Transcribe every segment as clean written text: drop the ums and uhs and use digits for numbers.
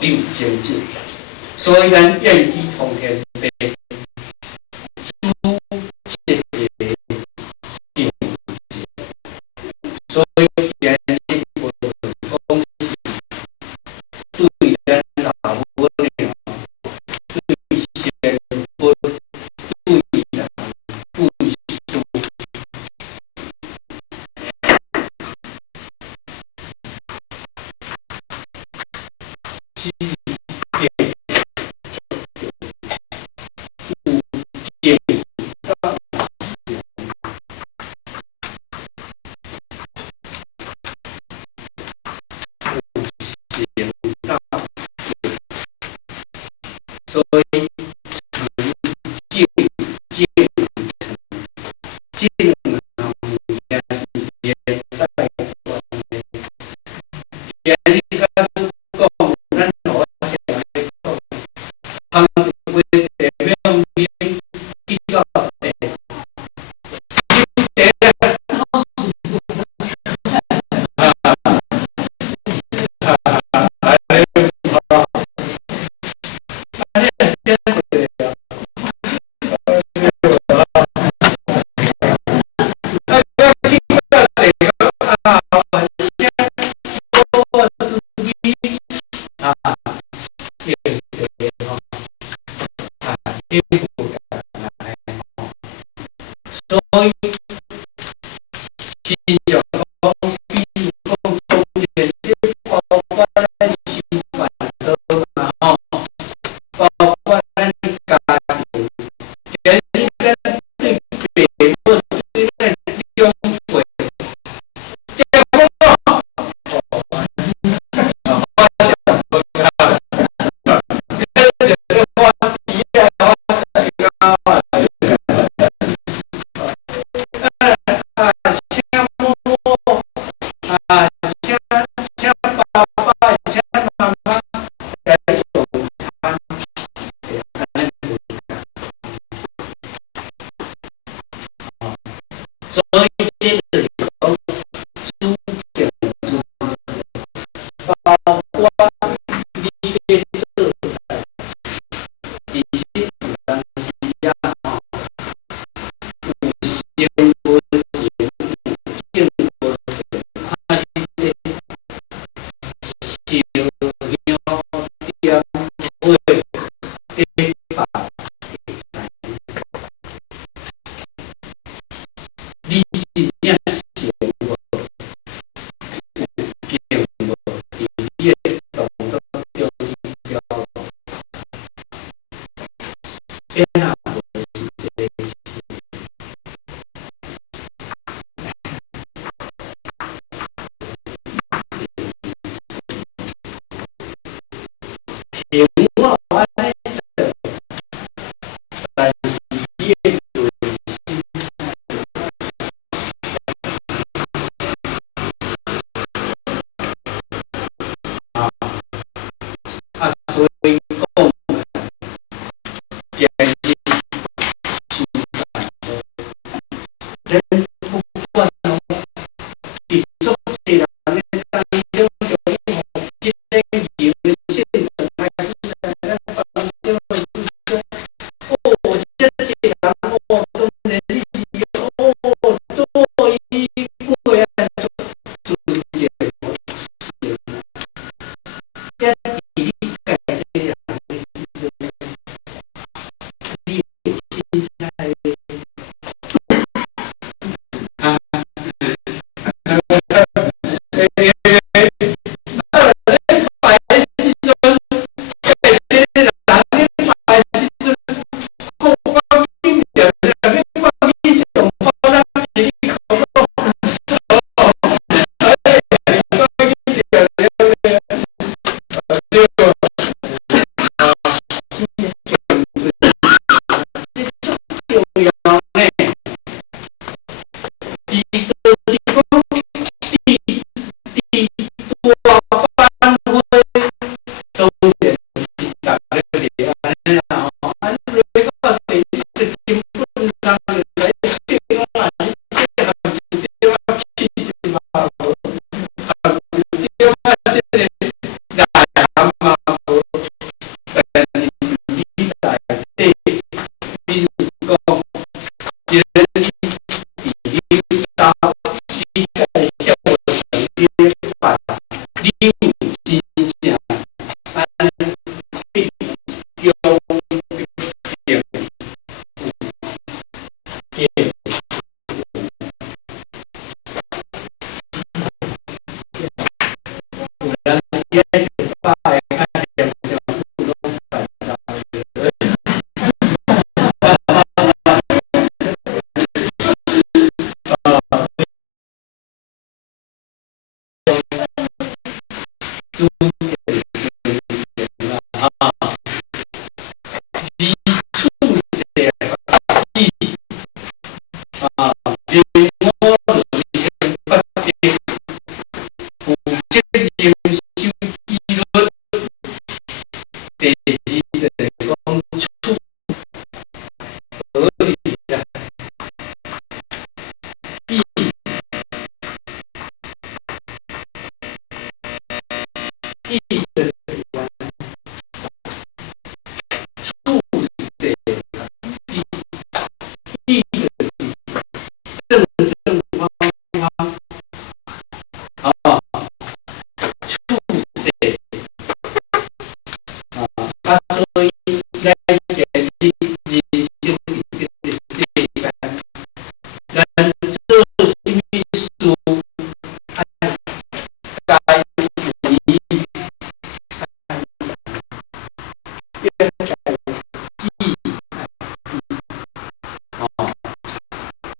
六精进，所以咱愿意通天地，诸界定，所以原是我讲对咱老母呢，对先佛，对人，对事，知变变行道，所以成就进也是连带关系，也是讲咱老先来讲，他们会代表面比较大，第二就是讲处合理的义，义的水湾，处谁义，义的正正方方啊，处谁啊，所以咱嘅人生一个世间，咱做什么事，该以哦，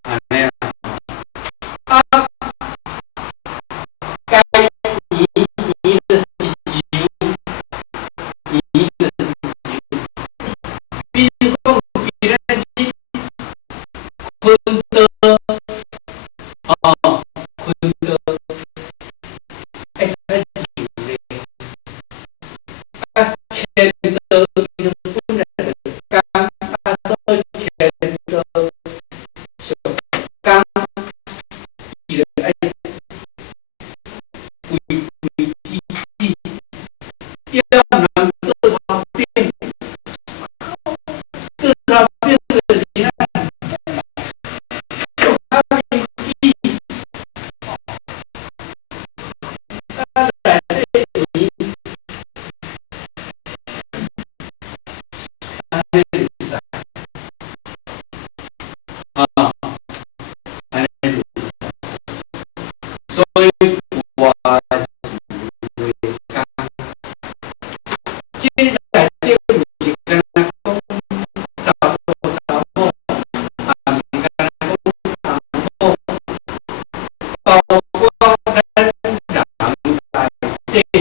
安尼啊，啊，该以的是由，以的是由，比如讲，别人去分得哦，分得，哎，哎，啊，欠得就本来就讲，啊，所以欠得是讲，伊就爱规规矩矩，要能各方面，各方面的人有他的意义，他来对你，他对你啥啊？安尼所以我认为讲，这内底有是干那讲查甫查某，啊，毋是干那讲查某，包括咱人内底，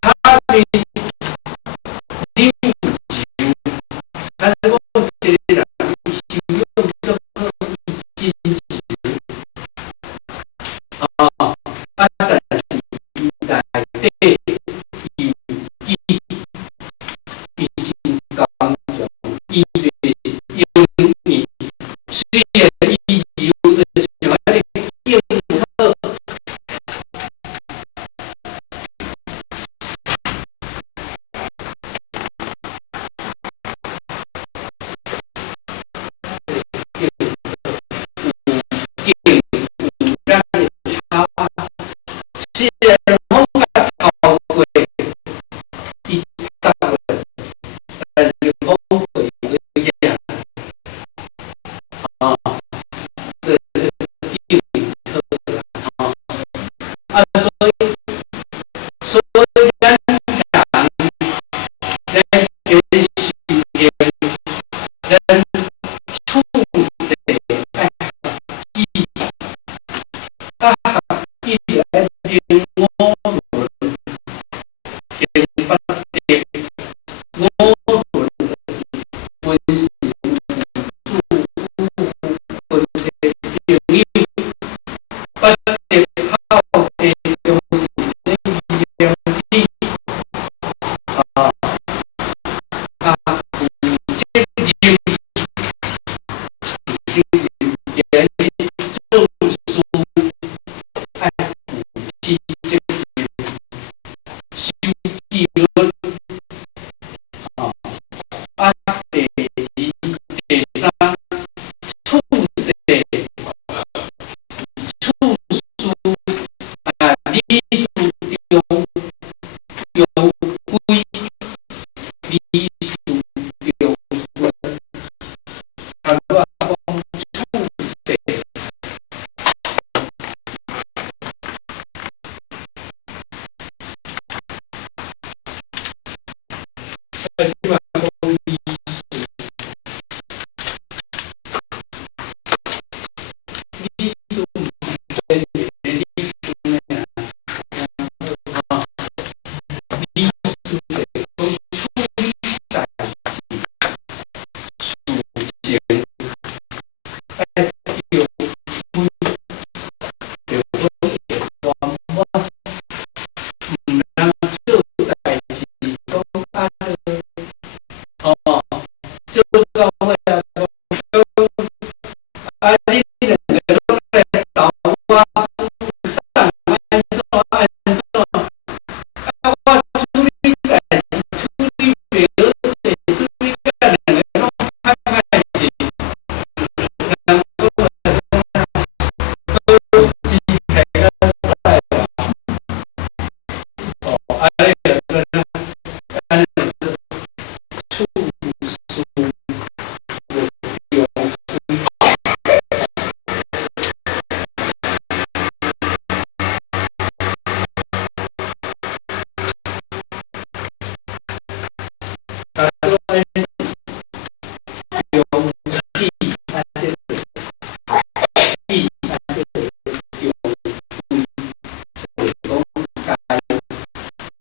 他们领袖，但是讲一个人伊信用足好，伊真实啊，啊，但是伊内底有义，伊真刚强，伊就是用伊，虽然伊有就是像安尼用好，有咱的差，虽然风甲透过伊搭过，但是风过伊个啊，这是有车啊，啊，所以咱人，咱嘅信念，咱处世爱义啊，义来定我们，定不定我们本是主分的朋友，不得好的用是那样的啊啊，责任责任也是证书爱体责任修纪律啊啊，第二第三处事处事啊，理事用规，理事用规，啊，我讲处事，即嘛